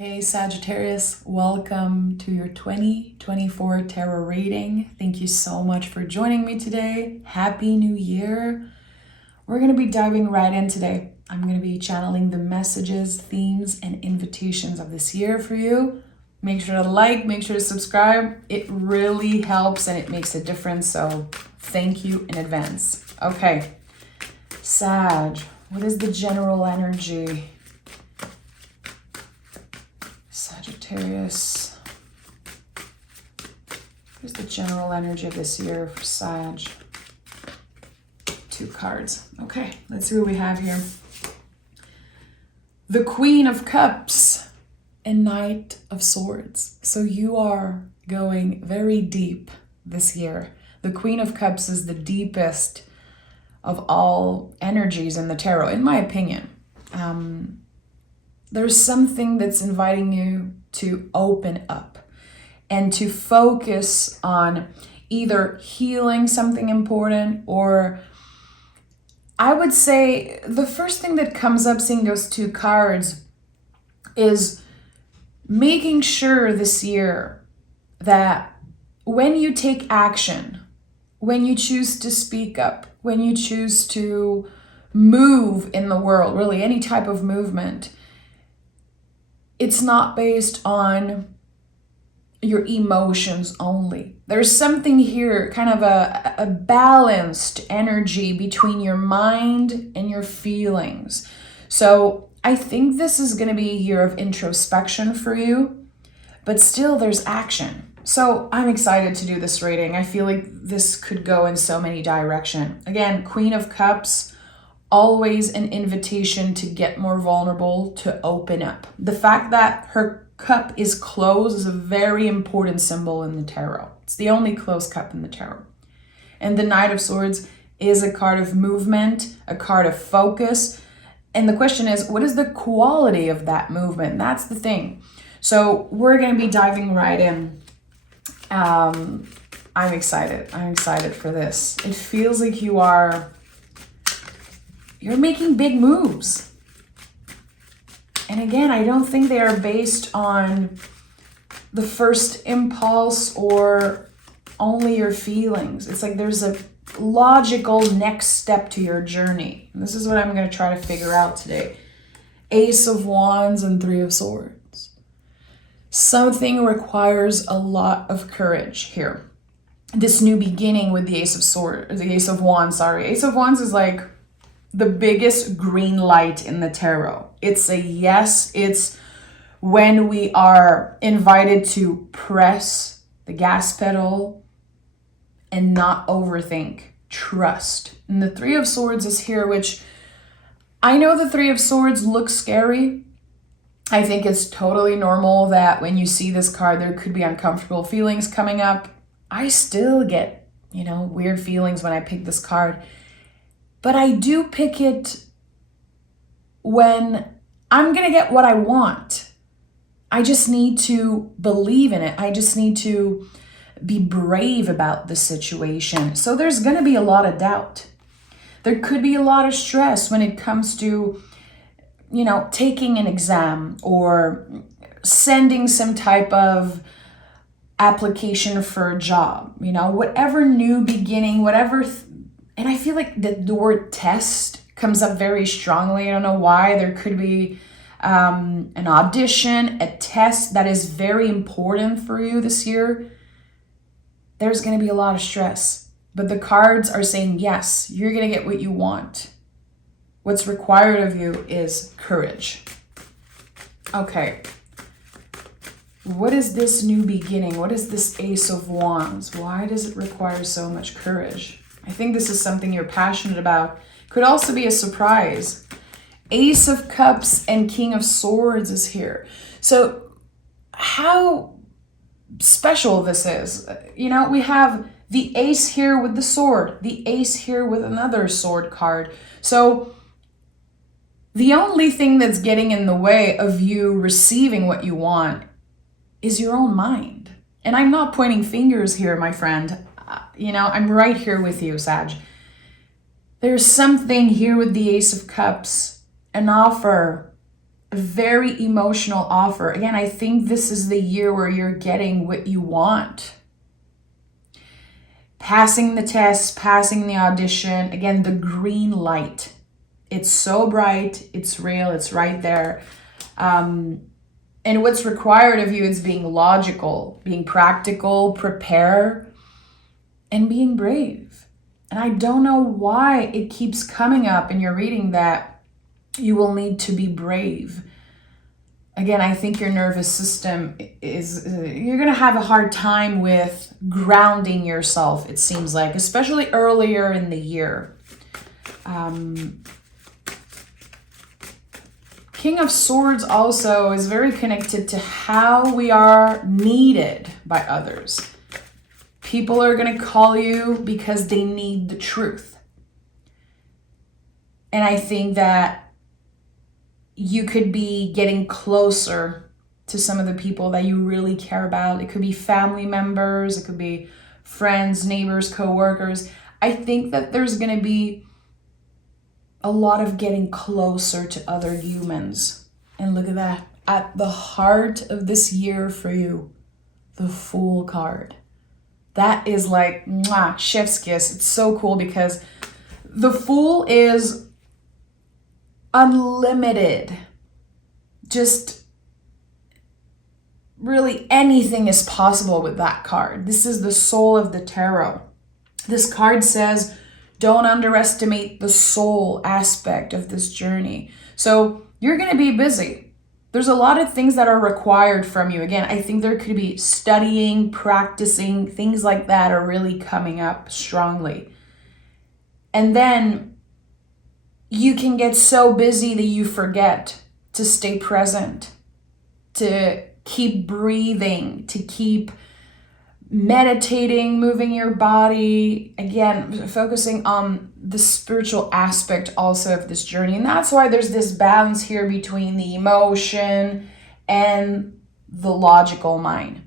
Hey Sagittarius, welcome to your 2024 tarot reading. Thank you so much for joining me today. Happy New Year. We're going to be diving right in today. I'm going to be channeling the messages, themes, and invitations of this year for you. Make sure to like, make sure to subscribe. It really helps and it makes a difference. So thank you in advance. Okay, Sag, what is the general energy? Sagittarius. Here's the general energy of this year for Sag. 2 cards. Okay, let's see what we have here. The Queen of Cups and Knight of Swords. So you are going very deep this year. The Queen of Cups is the deepest of all energies in the tarot, in my opinion. There's something that's inviting you to open up and to focus on either healing something important, or I would say the first thing that comes up seeing those 2 cards is making sure this year that when you take action, when you choose to speak up, when you choose to move in the world, really any type of movement, it's not based on your emotions only. There's something here, kind of a balanced energy between your mind and your feelings. So I think this is going to be a year of introspection for you, but still there's action. So I'm excited to do this reading. I feel like this could go in so many directions. Again, Queen of Cups, always an invitation to get more vulnerable, to open up. The fact that her cup is closed is a very important symbol in the tarot. It's the only closed cup in the tarot. And the Knight of Swords is a card of movement, a card of focus. And the question is, what is the quality of that movement? That's the thing. So we're going to be diving right in. I'm excited. I'm excited for this. It feels like you're making big moves. And again, I don't think they are based on the first impulse or only your feelings. It's like there's a logical next step to your journey. And this is what I'm going to try to figure out today. Ace of Wands and 3 of Swords. Something requires a lot of courage here. This new beginning with the Ace of Wands, Ace of Wands is like the biggest green light in the tarot. It's a yes. It's when we are invited to press the gas pedal and not overthink. Trust. And the 3 of Swords is here, which I know the 3 of Swords looks scary. I think it's totally normal that when you see this card, there could be uncomfortable feelings coming up. I still get, weird feelings when I pick this card. But I do pick it when I'm going to get what I want. I just need to believe in it. I just need to be brave about the situation. So there's going to be a lot of doubt. There could be a lot of stress when it comes to, taking an exam or sending some type of application for a job, whatever new beginning, whatever. And I feel like the word test comes up very strongly. I don't know why. There could be an audition, a test that is very important for you this year. There's going to be a lot of stress. But the cards are saying, yes, you're going to get what you want. What's required of you is courage. Okay. What is this new beginning? What is this Ace of Wands? Why does it require so much courage? I think this is something you're passionate about. Could also be a surprise. Ace of Cups and King of Swords is here. So how special this is. We have the ace here with the sword, the ace here with another sword card. So the only thing that's getting in the way of you receiving what you want is your own mind. And I'm not pointing fingers here, my friend. I'm right here with you, Sag. There's something here with the Ace of Cups, an offer a very emotional offer. Again, I think this is the year where you're getting what you want. Passing the test, passing the audition. Again, the green light. It's so bright, it's real, it's right there. And what's required of you is being logical, being practical, prepare, and being brave. And I don't know why it keeps coming up in your reading that you will need to be brave. Again, I think your nervous system you're going to have a hard time with grounding yourself, it seems like, especially earlier in the year. King of Swords also is very connected to how we are needed by others. People are going to call you because they need the truth. And I think that you could be getting closer to some of the people that you really care about. It could be family members, it could be friends, neighbors, co-workers. I think that there's going to be a lot of getting closer to other humans. And look at that. At the heart of this year for you, the Fool card. That is like, mwah, chef's kiss. It's so cool because the Fool is unlimited. Just really anything is possible with that card. This is the soul of the tarot. This card says, don't underestimate the soul aspect of this journey. So you're going to be busy. There's a lot of things that are required from you. Again, I think there could be studying, practicing, things like that are really coming up strongly. And then you can get so busy that you forget to stay present, to keep breathing, to keep meditating, moving your body, again, focusing on the spiritual aspect also of this journey. And that's why there's this balance here between the emotion and the logical mind.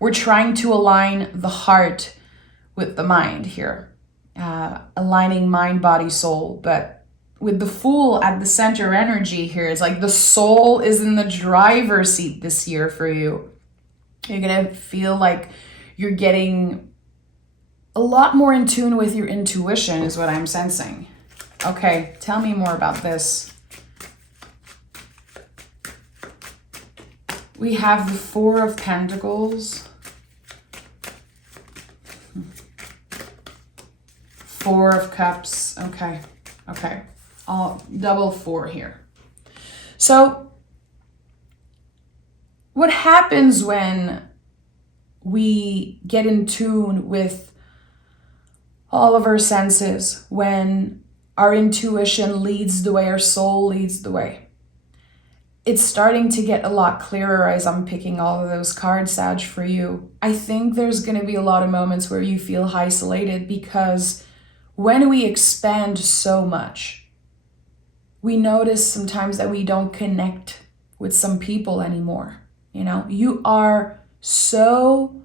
We're trying to align the heart with the mind here, aligning mind, body, soul. But with the Fool at the center energy here, it's like the soul is in the driver's seat this year for you. You're going to feel like you're getting a lot more in tune with your intuition is what I'm sensing. Okay, tell me more about this. We have the Four of Pentacles. Four of Cups. Okay. I'll double four here. So what happens when we get in tune with all of our senses, when our intuition leads the way, our soul leads the way? It's starting to get a lot clearer as I'm picking all of those cards, Sag, for you. I think there's going to be a lot of moments where you feel isolated because when we expand so much, we notice sometimes that we don't connect with some people anymore. You know, you are so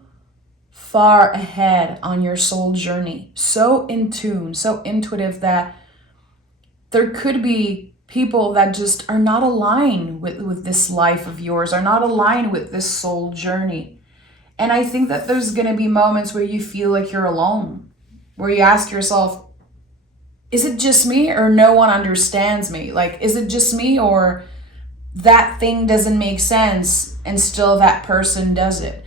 far ahead on your soul journey, so in tune, so intuitive that there could be people that just are not aligned with this life of yours, are not aligned with this soul journey. And I think that there's going to be moments where you feel like you're alone, where you ask yourself, is it just me or no one understands me? Like, is it just me or that thing doesn't make sense and still that person does it?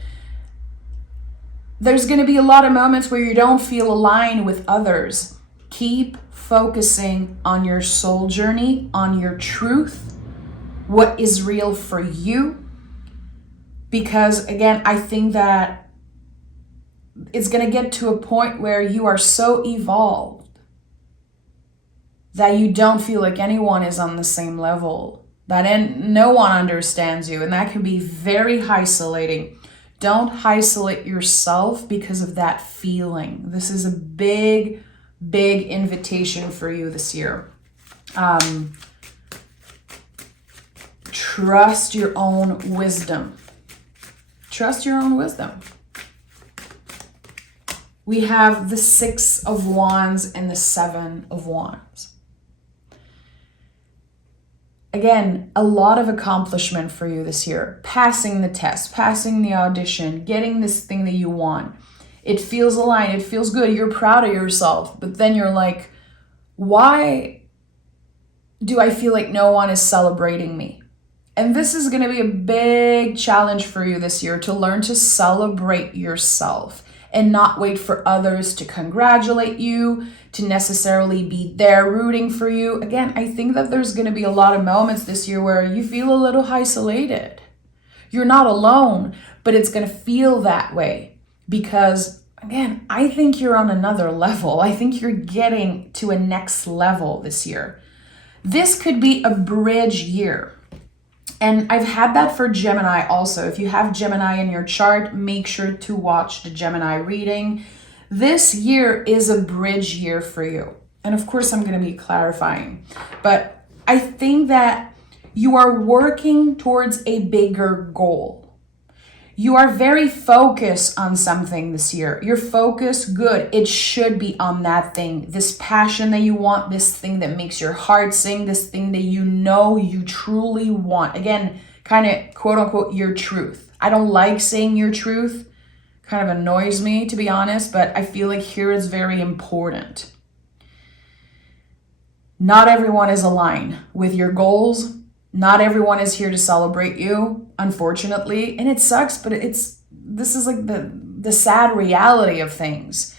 There's going to be a lot of moments where you don't feel aligned with others. Keep focusing on your soul journey, on your truth, what is real for you. Because again, I think that it's going to get to a point where you are so evolved that you don't feel like anyone is on the same level, that no one understands you, and that can be very isolating. Don't isolate yourself because of that feeling. This is a big, big invitation for you this year. Trust your own wisdom. Trust your own wisdom. We have the Six of Wands and the Seven of Wands. again, a lot of accomplishment for you this year. Passing the test, passing the audition, getting this thing that you want. It feels aligned. It feels good. You're proud of yourself. But then you're like, why do I feel like no one is celebrating me? And this is going to be a big challenge for you this year, to learn to celebrate yourself and not wait for others to congratulate you, to necessarily be there rooting for you. Again, I think that there's going to be a lot of moments this year where you feel a little isolated. You're not alone, but it's going to feel that way because, again, I think you're on another level. I think you're getting to a next level this year. This could be a bridge year. And I've had that for Gemini also. If you have Gemini in your chart, make sure to watch the Gemini reading. This year is a bridge year for you. And of course, I'm going to be clarifying. But I think that you are working towards a bigger goal. You are very focused on something this year. Your focus, good. It should be on that thing. This passion that you want, this thing that makes your heart sing, this thing that you know you truly want. Again, kind of quote unquote your truth. I don't like saying your truth. Kind of annoys me, to be honest, but I feel like here it's very important. Not everyone is aligned with your goals. Not everyone is here to celebrate you, unfortunately. And it sucks, but this is like the sad reality of things.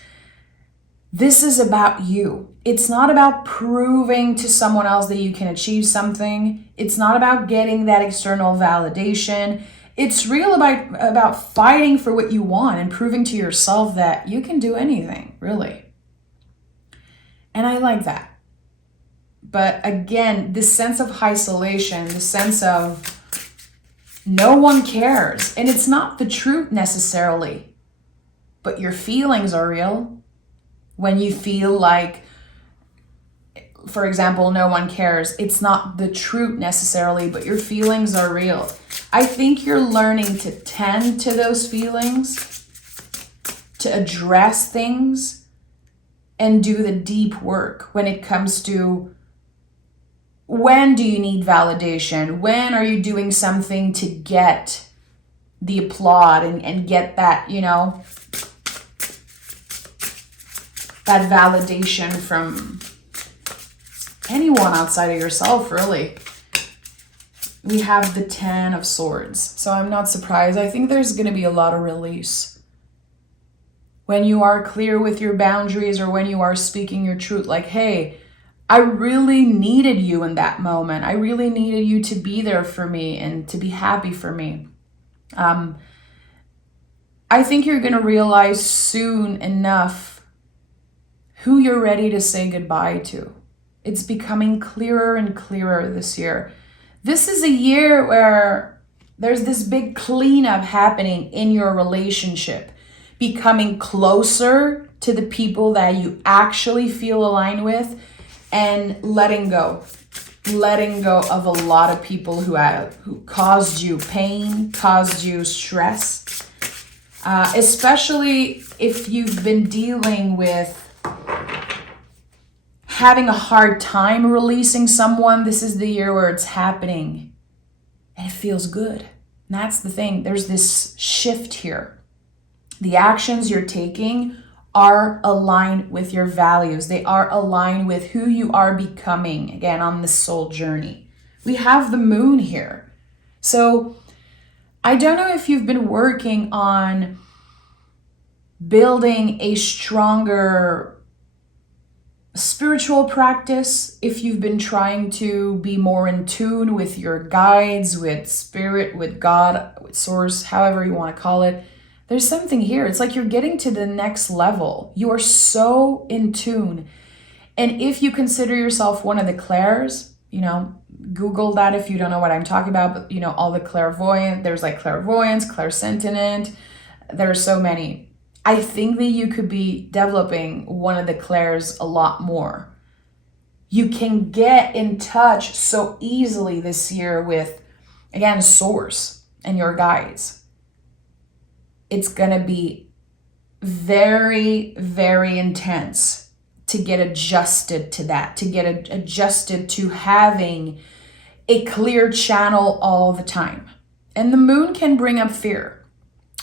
This is about you. It's not about proving to someone else that you can achieve something. It's not about getting that external validation. It's real about fighting for what you want and proving to yourself that you can do anything, really. And I like that. But again, this sense of isolation, the sense of no one cares. And it's not the truth necessarily, but your feelings are real. When you feel like, for example, no one cares, it's not the truth necessarily, but your feelings are real. I think you're learning to tend to those feelings, to address things, and do the deep work when it comes to, when do you need validation? When are you doing something to get the applaud and get that, that validation from anyone outside of yourself, really? We have the 10 of Swords. So I'm not surprised. I think there's going to be a lot of release. When you are clear with your boundaries or when you are speaking your truth, like, hey, I really needed you in that moment. I really needed you to be there for me and to be happy for me. I think you're going to realize soon enough who you're ready to say goodbye to. It's becoming clearer and clearer this year. This is a year where there's this big cleanup happening in your relationship, becoming closer to the people that you actually feel aligned with, and letting go of a lot of people who caused you pain, caused you stress, especially if you've been dealing with having a hard time releasing someone. This is the year where it's happening and it feels good. And that's the thing. There's this shift here. The actions you're taking are aligned with your values. They are aligned with who you are becoming, again, on this soul journey. We have the moon here. So I don't know if you've been working on building a stronger spiritual practice, if you've been trying to be more in tune with your guides, with spirit, with God, with source, however you want to call it. There's something here. It's like you're getting to the next level. You are so in tune. And if you consider yourself one of the clairs, Google that if you don't know what I'm talking about, but all the clairvoyant, there's like clairvoyance, clairsentient. There are so many. I think that you could be developing one of the clairs a lot more. You can get in touch so easily this year with, again, source and your guides. It's going to be very, very intense to get adjusted to that, to get adjusted to having a clear channel all the time. And the moon can bring up fear.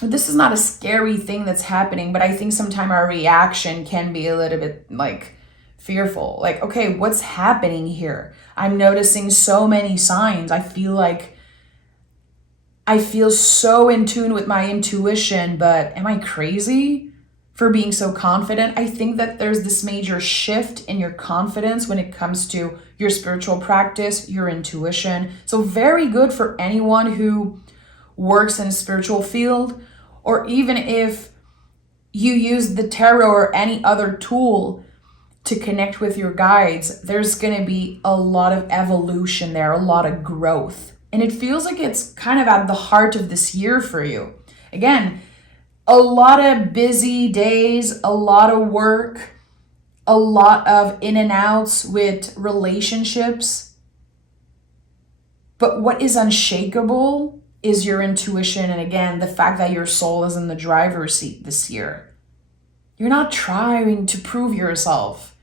This is not a scary thing that's happening, but I think sometimes our reaction can be a little bit like fearful. Like, okay, what's happening here? I'm noticing so many signs. I feel so in tune with my intuition, but am I crazy for being so confident? I think that there's this major shift in your confidence when it comes to your spiritual practice, your intuition. So very good for anyone who works in a spiritual field, or even if you use the tarot or any other tool to connect with your guides, there's going to be a lot of evolution there, a lot of growth. And it feels like it's kind of at the heart of this year for you. Again, a lot of busy days, a lot of work, a lot of in and outs with relationships. But what is unshakable is your intuition. And again, the fact that your soul is in the driver's seat this year. You're not trying to prove yourself.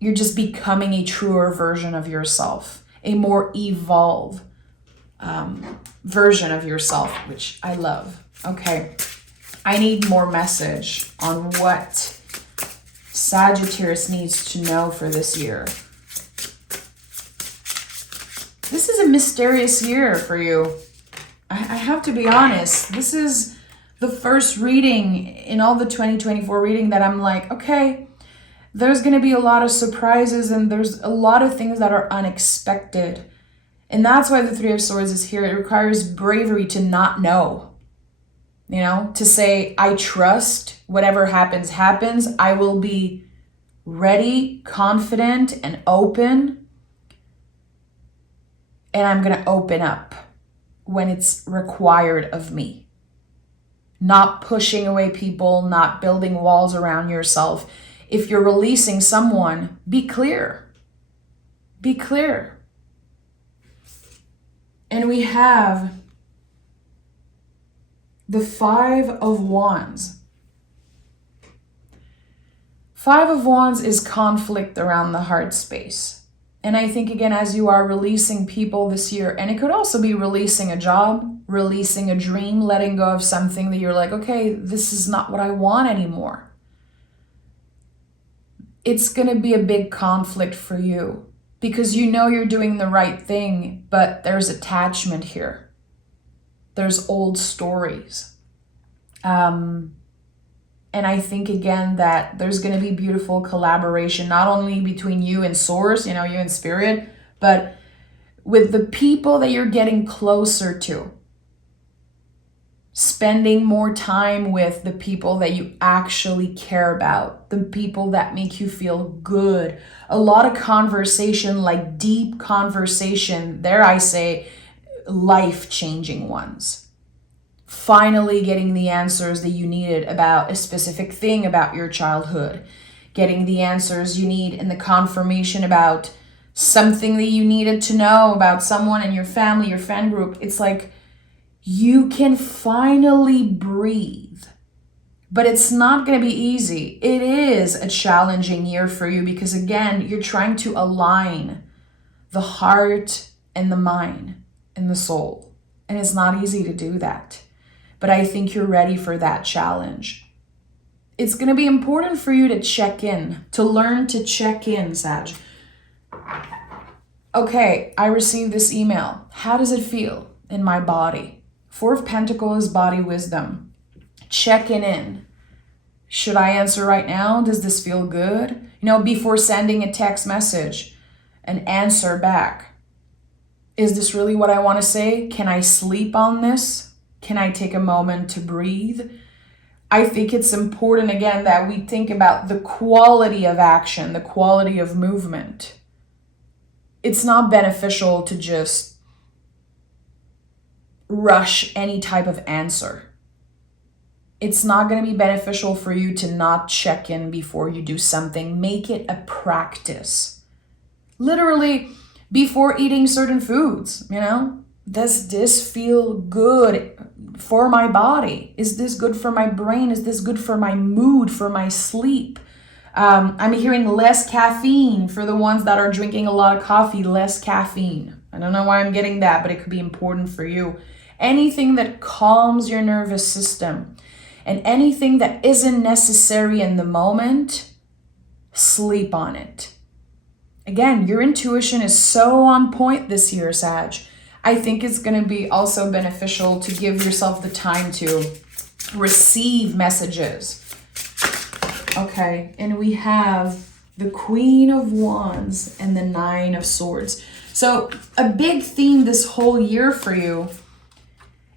You're just becoming a truer version of yourself, a more evolved version of yourself, which I love. Okay, I need more message on what Sagittarius needs to know for this year. This is a mysterious year for you. I have to be honest. This is the first reading in all the 2024 reading that I'm like, okay, there's going to be a lot of surprises and there's a lot of things that are unexpected. And that's why the Three of Swords is here. It requires bravery to not know. You know, to say, I trust whatever happens, happens. I will be ready, confident, and open. And I'm going to open up when it's required of me. Not pushing away people, not building walls around yourself. If you're releasing someone, be clear. Be clear. And we have the Five of Wands. Five of Wands is conflict around the heart space. And I think, again, as you are releasing people this year, and it could also be releasing a job, releasing a dream, letting go of something that you're like, okay, this is not what I want anymore. It's going to be a big conflict for you because you know you're doing the right thing, but there's attachment here. There's old stories. And I think, again, that there's going to be beautiful collaboration, not only between you and Source, you and Spirit, but with the people that you're getting closer to. Spending more time with the people that you actually care about, the people that make you feel good. A lot of conversation, like deep conversation, dare I say, life-changing ones. Finally getting the answers that you needed about a specific thing about your childhood. Getting the answers you need in the confirmation about something that you needed to know about someone in your family, your fan group. It's like you can finally breathe. But it's not going to be easy. It is a challenging year for you because, again, you're trying to align the heart and the mind and the soul. And it's not easy to do that. But I think you're ready for that challenge. It's going to be important for you to check in, to learn to check in, Sag. Okay, I received this email. How does it feel in my body? Four of Pentacles, body wisdom. Checking in. Should I answer right now? Does this feel good? Before sending a text message, an answer back. Is this really what I want to say? Can I sleep on this? Can I take a moment to breathe? I think it's important, again, that we think about the quality of action, the quality of movement. It's not beneficial to just rush any type of answer. It's not going to be beneficial for you to not check in before you do something. Make it a practice. Literally, before eating certain foods, does this feel good for my body? Is this good for my brain? Is this good for my mood, for my sleep? I'm hearing less caffeine for the ones that are drinking a lot of coffee, less caffeine. I don't know why I'm getting that, but it could be important for you. Anything that calms your nervous system and anything that isn't necessary in the moment, sleep on it. Again, your intuition is so on point this year, Sag. I think it's going to be also beneficial to give yourself the time to receive messages. Okay, and we have the Queen of Wands and the Nine of Swords. So a big theme this whole year for you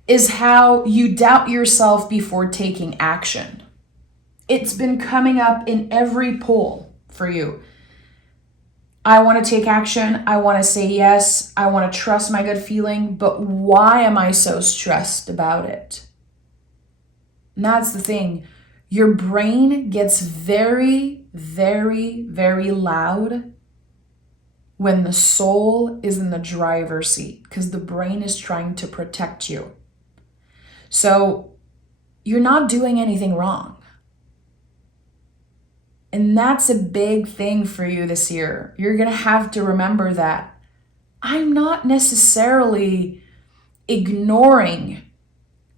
is how you doubt yourself before taking action. It's been coming up in every poll for you. I want to take action. I want to say yes. I want to trust my gut feeling. But why am I so stressed about it? And that's the thing. Your brain gets very, very, very loud when the soul is in the driver's seat because the brain is trying to protect you. So you're not doing anything wrong. And that's a big thing for you this year. You're going to have to remember that I'm not necessarily ignoring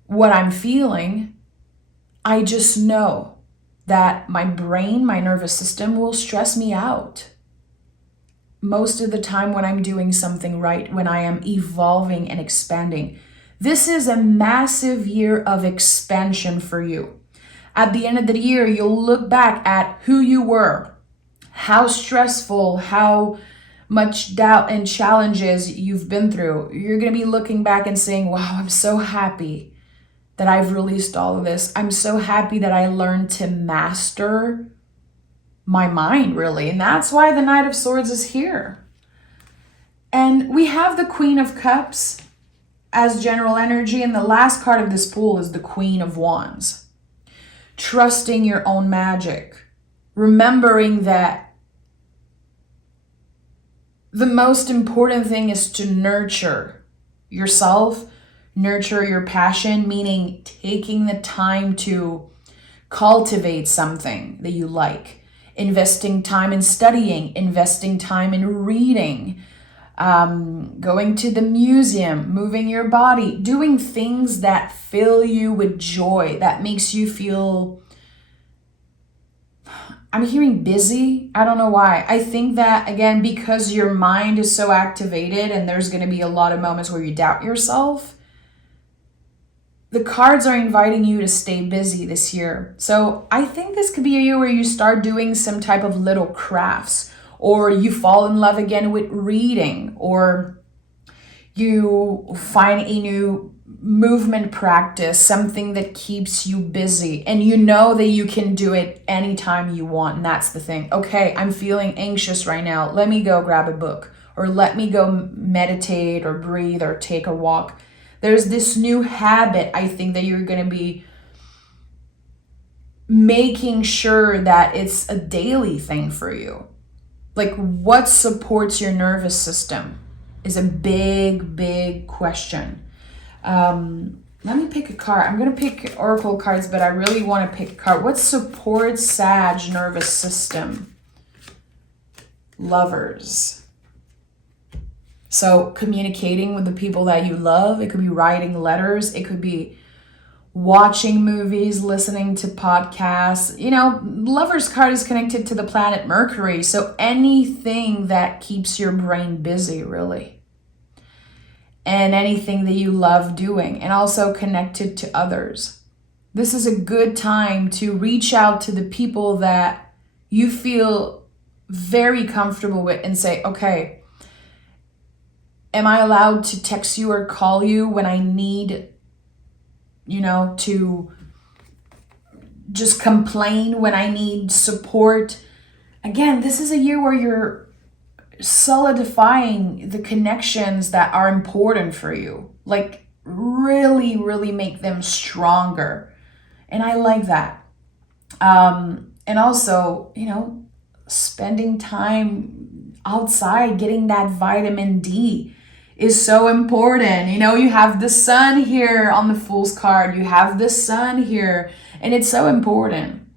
what I'm feeling. I just know that my brain, my nervous system will stress me out most of the time when I'm doing something right, when I am evolving and expanding. This is a massive year of expansion for you. At the end of the year, you'll look back at who you were, how stressful, how much doubt and challenges you've been through. You're going to be looking back and saying, wow, I'm so happy that I've released all of this. I'm so happy that I learned to master my mind, really. And that's why the Knight of Swords is here. And we have the Queen of Cups as general energy. And the last card of this pool is the Queen of Wands. Trusting your own magic. Remembering that the most important thing is to nurture yourself, nurture your passion, meaning taking the time to cultivate something that you like, investing time in studying, investing time in reading, going to the museum, moving your body, doing things that fill you with joy, that makes you feel, I'm hearing busy. I don't know why. I think that, again, because your mind is so activated and there's going to be a lot of moments where you doubt yourself, the cards are inviting you to stay busy this year. So I think this could be a year where you start doing some type of little crafts, or you fall in love again with reading, or you find a new movement practice, something that keeps you busy, and you know that you can do it anytime you want. And that's the thing. Okay, I'm feeling anxious right now. Let me go grab a book, or let me go meditate or breathe or take a walk. There's this new habit, I think, that you're going to be making sure that it's a daily thing for you. Like, what supports your nervous system is a big, big question. Let me pick a card. I'm going to pick oracle cards, but I really want to pick a card. What supports Sag nervous system? Lovers. So communicating with the people that you love. It could be writing letters. It could be watching movies, listening to podcasts. You know, Lover's card is connected to the planet Mercury. So anything that keeps your brain busy, really. And anything that you love doing, and also connected to others. This is a good time to reach out to the people that you feel very comfortable with and say, okay, am I allowed to text you or call you when I need, to just complain, when I need support? Again, this is a year where you're solidifying the connections that are important for you. Like, really, really make them stronger. And I like that. And also, spending time outside, getting that vitamin D is so important. You have the sun here on the Fool's card. You have the sun here. And it's so important.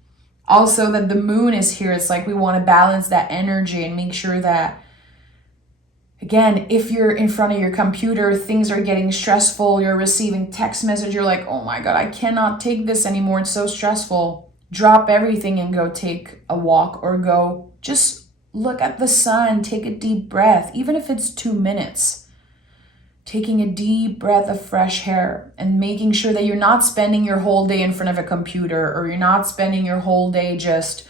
Also that the moon is here. It's like we want to balance that energy and make sure that, again, if you're in front of your computer, things are getting stressful, you're receiving text message, you're like, oh my God, I cannot take this anymore. It's so stressful. Drop everything and go take a walk, or go just look at the sun, take a deep breath, even if it's 2 minutes. Taking a deep breath of fresh air and making sure that you're not spending your whole day in front of a computer, or you're not spending your whole day just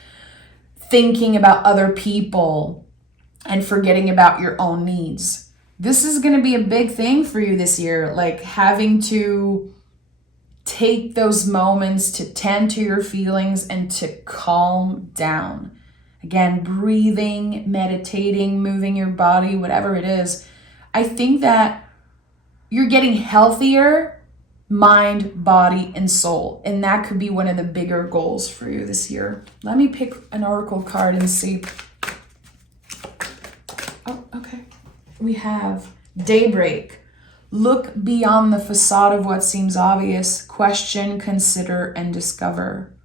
thinking about other people and forgetting about your own needs. This is going to be a big thing for you this year, like having to take those moments to tend to your feelings and to calm down. Again, breathing, meditating, moving your body, whatever it is. I think that you're getting healthier, mind, body, and soul. And that could be one of the bigger goals for you this year. Let me pick an oracle card and see. Oh, okay. We have daybreak. Look beyond the facade of what seems obvious. Question, consider, and discover.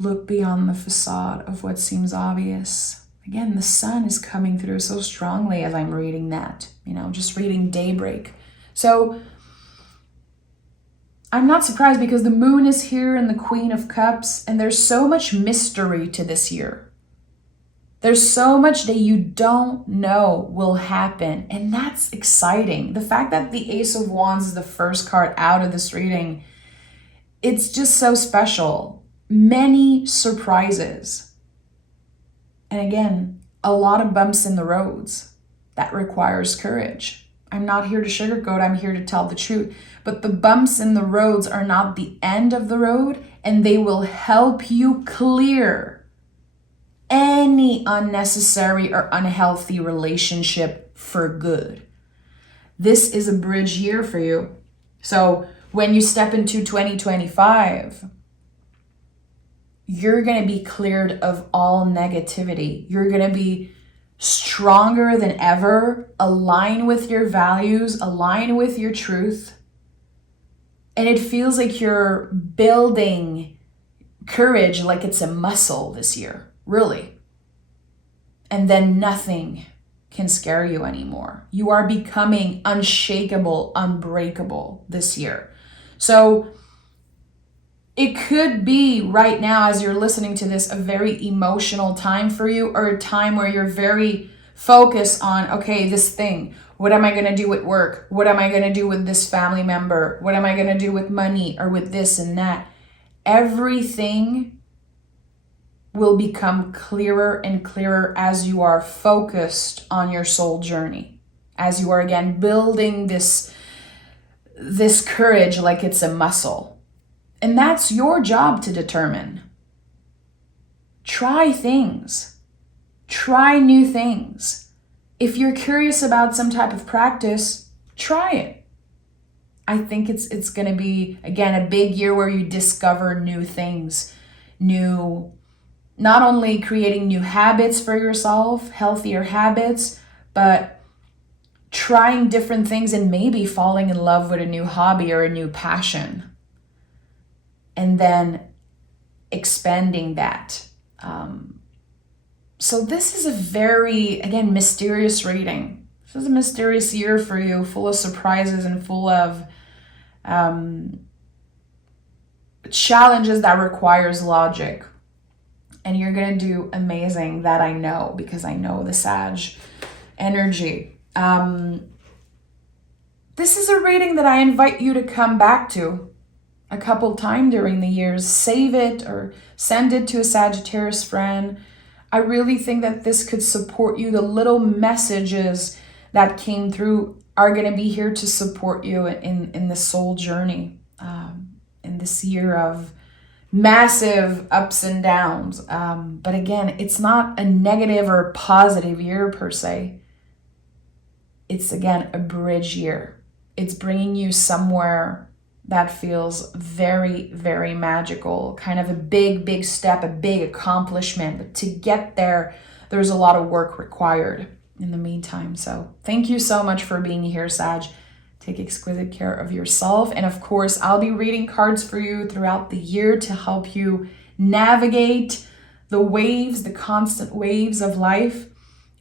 Look beyond the facade of what seems obvious. Again, the sun is coming through so strongly as I'm reading that, just reading daybreak. So I'm not surprised, because the moon is here and the Queen of Cups, and there's so much mystery to this year. There's so much that you don't know will happen, and that's exciting. The fact that the Ace of Wands is the first card out of this reading, it's just so special. Many surprises. And again, a lot of bumps in the roads. That requires courage. I'm not here to sugarcoat, I'm here to tell the truth. But the bumps in the roads are not the end of the road, and they will help you clear any unnecessary or unhealthy relationship for good. This is a bridge year for you. So when you step into 2025, you're going to be cleared of all negativity. You're going to be stronger than ever, align with your values, align with your truth. And it feels like you're building courage like it's a muscle this year. Really. And then nothing can scare you anymore. You are becoming unshakable, unbreakable this year. So it could be right now, as you're listening to this, a very emotional time for you, or a time where you're very focused on, okay, this thing, what am I going to do with work? What am I going to do with this family member? What am I going to do with money, or with this and that? Everything will become clearer and clearer as you are focused on your soul journey, as you are again building this courage like it's a muscle. And that's your job to determine. Try things. Try new things. If you're curious about some type of practice, try it. I think it's going to be, again, a big year where you discover new things, not only creating new habits for yourself, healthier habits, but trying different things and maybe falling in love with a new hobby or a new passion. And then expanding that. So this is a very, again, mysterious reading. This is a mysterious year for you, full of surprises and full of challenges that requires logic. And you're going to do amazing, that I know, because I know the Sag energy. This is a reading that I invite you to come back to a couple times during the years. Save it or send it to a Sagittarius friend. I really think that this could support you. The little messages that came through are going to be here to support you in the soul journey, in this year of massive ups and downs. But again, it's not a negative or positive year per se. It's, again, a bridge year. It's bringing you somewhere that feels very, very magical, kind of a big, big step, a big accomplishment. But to get there, there's a lot of work required in the meantime. So thank you so much for being here, Sag. Take exquisite care of yourself. And of course, I'll be reading cards for you throughout the year to help you navigate the waves, the constant waves of life.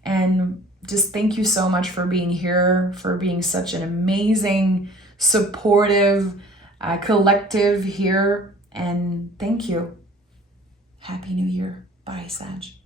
And just thank you so much for being here, for being such an amazing, supportive collective here. And thank you. Happy New Year. Bye, Sag.